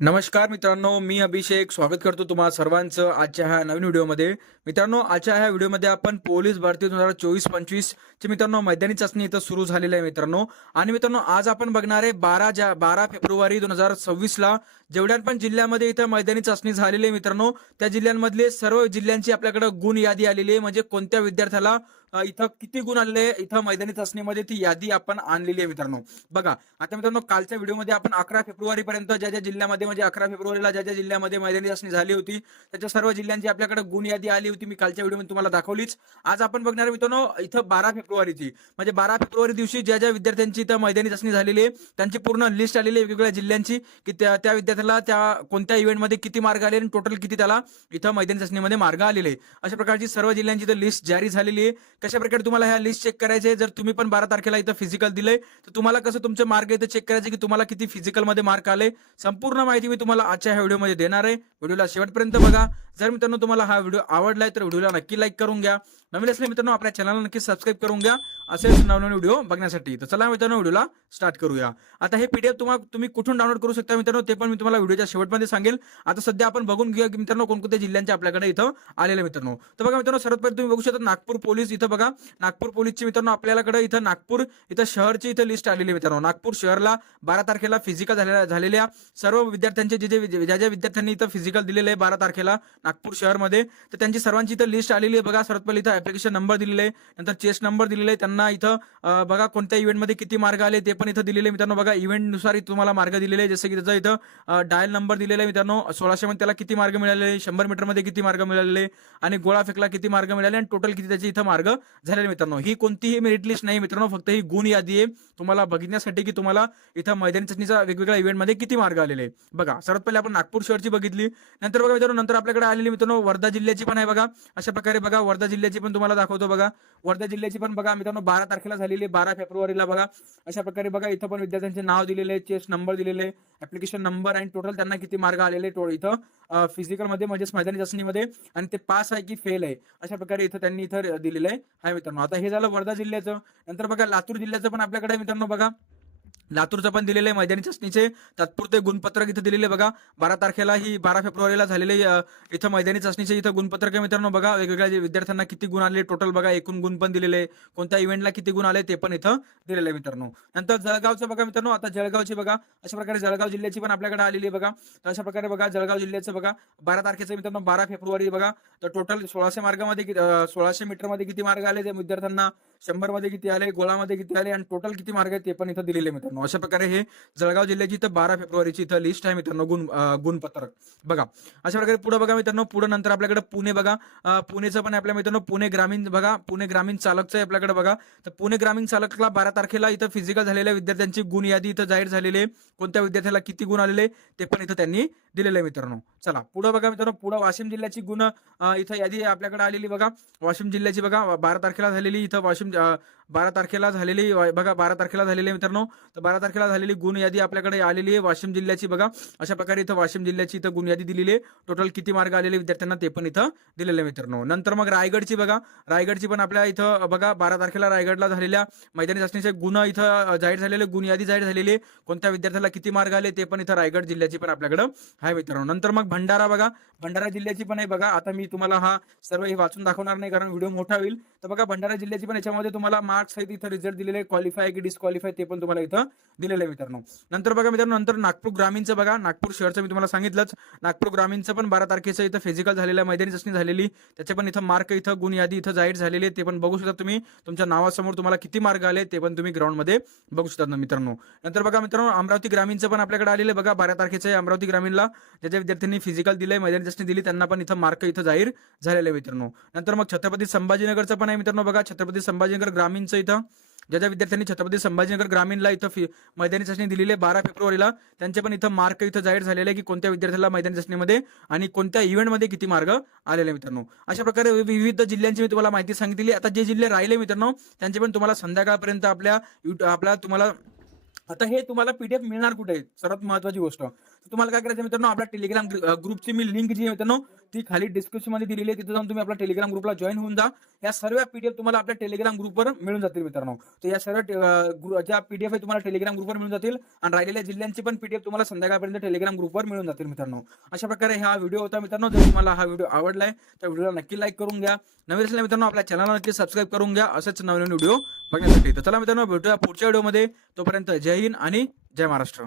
नमस्कार मित्रांनो, मी अभिषेक स्वागत करतो तुम्हा सर्वांचं आजच्या ह्या नवीन व्हिडिओमध्ये. मित्रांनो, आजच्या ह्या व्हिडिओमध्ये आपण पोलीस भरती 2024-25 ची मित्रांनो मैदानी चाचणी इथं सुरू झालेली आहे मित्रांनो. आणि मित्रांनो, आज आपण बघणार आहे 12 फेब्रुवारी 2026ला जेवढ्या पण जिल्ह्यामध्ये इथं मैदानी चाचणी झालेली आहे मित्रांनो, त्या जिल्ह्यांमधले सर्व जिल्ह्यांची आपल्याकडे गुण यादी आलेली आहे. म्हणजे कोणत्या विद्यार्थ्याला इथं किती गुण आलेले इथं मैदानी चाचणीमध्ये ती यादी आपण आणलेली आहे मित्रांनो. बघा, आता मित्रांनो कालच्या व्हिडिओमध्ये आपण 11 फेब्रुवारी पर्यंत ज्या ज्या जिल्ह्यामध्ये म्हणजे 11 फेब्रुवारीला ज्या ज्या जिल्ह्यामध्ये मैदानी चाचणी झाली होती त्याच्या सर्व जिल्ह्यांची आपल्याकडे गुण यादी आली होती. मी कालच्या व्हिडिओमध्ये तुम्हाला दाखवलीच. आज आपण बघणार आहे मित्रांनो इथं 12 फेब्रुवारीची म्हणजे 12 फेब्रुवारी दिवशी ज्या ज्या विद्यार्थ्यांची इथं मैदानी चाचणी झालेली आहे त्यांची पूर्ण लिस्ट आलेली आहे वेगवेगळ्या जिल्ह्यांची, की त्या विद्यार्थ्याला त्या कोणत्या इव्हेंटमध्ये किती मार्क आले आणि टोटल किती त्याला इथं मैदानी चाचणीमध्ये मार्क आलेले. अशा प्रकारची सर्व जिल्ह्यांची इथं लिस्ट जारी झालेली आहे. कशा प्रकारे तुम्हाला ह्या लिस्ट चेक करायचे, जर तुम्ही पण 12 तारखेला इथं फिजिकल दिलंय तर तुम्हाला कसं तुमचे मार्क इथं चेक करायचे की तुम्हाला किती फिजिकल मध्ये मार्क आले, संपूर्ण माहिती मी तुम्हाला आजच्या ह्या व्हिडिओमध्ये देणार आहे. व्हिडिओला शेवटपर्यंत बघा. जर मित्रांनो तुम्हाला हा व्हिडिओ आवडलाय तर व्हिडिओला नक्की लाईक करून घ्या. नवीन असले मित्रांनो आपल्या चॅनलला नक्की सबस्क्राईब करून घ्या असेच नवनवीन व्हिडिओ बघण्यासाठी. तर चला मित्रांनो व्हिडिओला स्टार्ट करूया. आता हे पीडीएफ तुम्ही कुठून डाउनलोड करू शकता मित्रांनो ते पण मी तुम्हाला व्हिडिओच्या शेवटमध्ये सांगेल. आता सध्या आपण बघून घेऊया की मित्रांनो कोणकोणत्या जिल्ह्यांचे आपल्याकडे इथं आलेले मित्रांनो. तर बघा मित्रांनो, सर्वात पहिले तुम्ही बघू शकता नागपूर पोलीस. इथं बघा नागपूर पोलीसची मित्रांनो आपल्याकडे इथं नागपूर इथं शहरची इथं लिस्ट आलेली मित्रांनो. नागपूर शहरला 12 तारखेला फिजिकल झालेल्या सर्व विद्यार्थ्यांचे ज्या ज्या विद्यार्थ्यांनी इथं फिजिकल दिलेले आहे 12 तारखेला नागपूर शहरमध्ये, तर त्यांची सर्वांची इथं लिस्ट आलेली आहे. बघा, सर्वात पहिले इथं ऍप्लिकेशन नंबर दिलेले आहे, नंतर चेस्ट नंबर दिलेले आहे, त्यांना इथं बघा कोणत्या इव्हेंटमध्ये किती मार्क आले ते पण इथं दिलेले मित्रांनो. बघा इव्हेंटनुसार तुम्हाला मार्क दिलेले आहे. जसं की त्याचा इथं डायल नंबर दिलेला आहे मित्रांनो. 1600 मध्ये त्याला किती मार्क मिळाले, 100 मीटर मध्ये किती मार्क मिळाले आणि गोळा फेकला किती मार्क मिळाले आणि टोटल किती त्याचे इथं मार्क झालेले मित्रांनो. ही कोणतीही मेरिट लिस्ट नाही मित्रांनो, फक्त ही गुण यादी आहे तुम्हाला बघण्यासाठी की तुम्हाला इथं मैदानी चाचणीचा वेगवेगळ्या इव्हेंटमध्ये किती मार्क आलेले. बघा, सर्वात पहिले आपण नागपूर शहरची बघितली. नंतर बघा मित्रांनो, नंतर आपल्याकडे आलेली मित्रांनो वर्धा जिल्ह्याची पण आहे. बघा अशा प्रकारे बघा वर्धा जिल्ह्याची पण तुम्हाला दाखवतो. बघा वर्धा जिल्ह्याची पण बघा मित्रांनो 12 तारखेला झालेली, 12 फेब्रुवारीला. बघा अशा प्रकारे बघा इथं पण विद्यार्थ्यांचे नाव दिलेले, चेस्ट नंबर दिलेले, ऍप्लिकेशन नंबर आणि टोटल त्यांना किती मार्क आलेले इथं फिजिकल मध्ये म्हणजे मैदानी चाचणीमध्ये, आणि ते पास आहे की फेल आहे अशा प्रकारे इथं त्यांनी इथं दिलेलं आहे मित्रांनो. आता हे झालं वर्धा जिल्ह्याचं. नंतर बघा लातूर जिल्ह्याचं पण आपल्याकडे मित्रांनो. बघा लातूरचं पण दिलेलं आहे मैदानी चाचणीचे तात्पुरते गुणपत्रक इथं दिलेले. बघा 12 तारखेला ही 12 फेब्रुवारीला झालेले इथं मैदानी चाचणीचे इथं गुणपत्रक आहे मित्रांनो. बघा वेगवेगळ्या विद्यार्थ्यांना किती गुण आले टोटल, बघा एकूण गुण पण दिलेले, कोणत्या इव्हेंटला किती गुण आले ते पण इथं दिलेलं आहे मित्रांनो. नंतर जळगावचं बघा मित्रांनो. आता जळगावची बघा अशा प्रकारे जळगाव जिल्ह्याची पण आपल्याकडे आलेली आहे. बघा तर अशा प्रकारे बघा जळगाव जिल्ह्याचं बघा 12 तारखेचं मित्रांनो 12 फेब्रुवारी. बघा तर टोटल 1600 मार्गामध्ये 1600 मीटर मध्ये किती मार्ग आले त्या विद्यार्थ्यांना, 100 मध्ये किती आले, गोळामध्ये किती आले आणि टोटल किती मार्ग आहे ते पण इथं दिलेले मित्रांनो. अशा प्रकारे हे जळगाव जिल्ह्याची इथं 12 फेब्रुवारीची इथं लिस्ट आहे मित्रांनो गुणपत्रक. बघा अशा प्रकारे पुढे बघा मित्रांनो. पुढे नंतर आपल्याकडे पुणे. बघा पुणेचं पण आपल्या मित्रांनो पुणे ग्रामीण. बघा पुणे ग्रामीण चालकचं आहे आपल्याकडे. बघा तर पुणे ग्रामीण चालकला 12 तारखेला इथं फिजिकल झालेल्या विद्यार्थ्यांची गुण यादी इथं जाहीर झालेली आहे. कोणत्या विद्यार्थ्याला किती गुण आलेले ते पण इथं त्यांनी दिलेलं आहे मित्रांनो. चला पुढे बघा मित्रांनो. पुढे वाशिम जिल्ह्याची गुण इथं यादी आपल्याकडे आलेली. बघा वाशिम जिल्ह्याची बघा 12 तारखेला झालेली इथं वाशिम 12 तारखेला झालेली. बघा 12 तारखेला झालेली मित्रांनो. तर 12 तारखेला झालेली गुण यादी आपल्याकडे आलेली आहे वाशिम जिल्ह्याची. बघा अशा प्रकारे इथं वाशिम जिल्ह्याची इथं गुण यादी दिलेली आहे. टोटल किती मार्क आलेले विद्यार्थ्यांना ते पण इथं दिलेले मित्रांनो. नंतर मग रायगडची. बघा रायगडची पण आपल्या इथं बघा 12 तारखेला रायगडला झालेल्या मैदानी चाचणीचे गुण इथं जाहीर झालेले, गुण यादी जाहीर झालेली आहे. कोणत्या विद्यार्थ्याला किती मार्क आले ते पण इथं रायगड जिल्ह्याची पण आपल्याकडे आहे मित्रांनो. नंतर मग भंडारा. बघा भंडारा जिल्ह्याची पण आहे. बघा आता मी तुम्हाला हा सर्व हे वाचून दाखवणार नाही कारण व्हिडिओ मोठा होईल. तर बघा भंडारा जिल्ह्याची पण याच्यामध्ये तुम्हाला मार्क्स आहेत इथं रिझल्ट दिलेले, क्वालिफाय की डिस्क्वालिफाय ते पण तुम्हाला इथं दिलेलं आहे मित्रांनो. नंतर बघा मित्रांनो, नंतर नागपूर ग्रामीणचं. बघा नागपूर शहरचं मी तुम्हाला सांगितलंच. नागपूर ग्रामीणचं पण 12 तारखेचं इथं फिजिकल झालेलं मैदानी चाचणी झालेली, त्याचे पण इथं मार्क इथं गुण यादी इथं जाहीर झालेली आहे. ते पण बघू शकता तुम्ही. तुमच्या नावासमोर तुम्हाला किती मार्क आले ते पण तुम्ही ग्राउंडमध्ये बघू शकता मित्रांनो. नंतर बघा मित्रांनो अमरावती ग्रामीणचं पण आपल्याकडे आलेलं आहे. बघा 12 तारखेचं अमरावती ग्रामीणला ज्या ज्या विद्यार्थ्यांनी फिजिकल दिलंय, मैदानी चाचणी दिली, त्यांना पण इथं मार्क इथं जाहीर झालेले मित्रांनो. नंतर मग छत्रपती संभाजीनगरचं पण आहे मित्रांनो. बघा छत्रपती संभाजीनगर ग्रामीणचं इथं ज्या ज्या विद्यार्थ्यांनी छत्रपती संभाजीनगर ग्रामीणला इथं मैदानी चाचणी दिलेली आहे 12 फेब्रुवारीला, त्यांचे पण इथं मार्क इथं जाहीर झालेले आहे की कोणत्या विद्यार्थ्याला मैदानी चाचणीमध्ये आणि कोणत्या इव्हेंटमध्ये किती मार्क आलेले मित्रांनो. अशा प्रकारे विविध जिल्ह्यांची मी तुम्हाला माहिती सांगितली. आता जे जिल्हे राहिले मित्रांनो त्यांचे पण तुम्हाला संध्याकाळपर्यंत आपल्या तुम्हाला आता हे तुम्हाला पीडीएफ मिळणार कुठे, सर्वात महत्वाची गोष्ट. तर तुम्हाला काय करायचं मित्रांनो, आपल्या टेलिग्राम ग्रुपची मी लिंक जी आहे मित्रांनो ती खाली डिस्क्रिप्शन मध्ये दिलेली आहे, तिथे जाऊन तुम्ही आपल्या टेलिग्राम ग्रुपला जॉईन होऊन जा. या सर्व पीडीएफ तुम्हाला आपल्या टेलिग्राम ग्रुपवर मिळून जातील मित्रांनो. तर या सर्व ज्या पीडीएफ आहे तुम्हाला टेलिग्राम ग्रुपवर मिळून जातील आणि राहिलेल्या जिल्ह्यांची पण पीडीएफ तुम्हाला संध्याकाळपर्यंत टेलिग्राम ग्रुपवर मिळून जातील मित्रांनो. अशा प्रकारे हा व्हिडिओ होता मित्रांनो. जर तुम्हाला हा व्हिडिओ आवडलाय तर व्हिडिओला नक्की लाईक करून घ्या. नवीन असलेल्या मित्रांनो आपल्या चॅनलला नक्की सबस्क्राईब करून घ्या असेच नवीन व्हिडिओ बघण्यासाठी. तर चला मित्रांनो भेटूया पुढच्या व्हिडिओमध्ये. तोपर्यंत जय हिंद आणि जय महाराष्ट्र.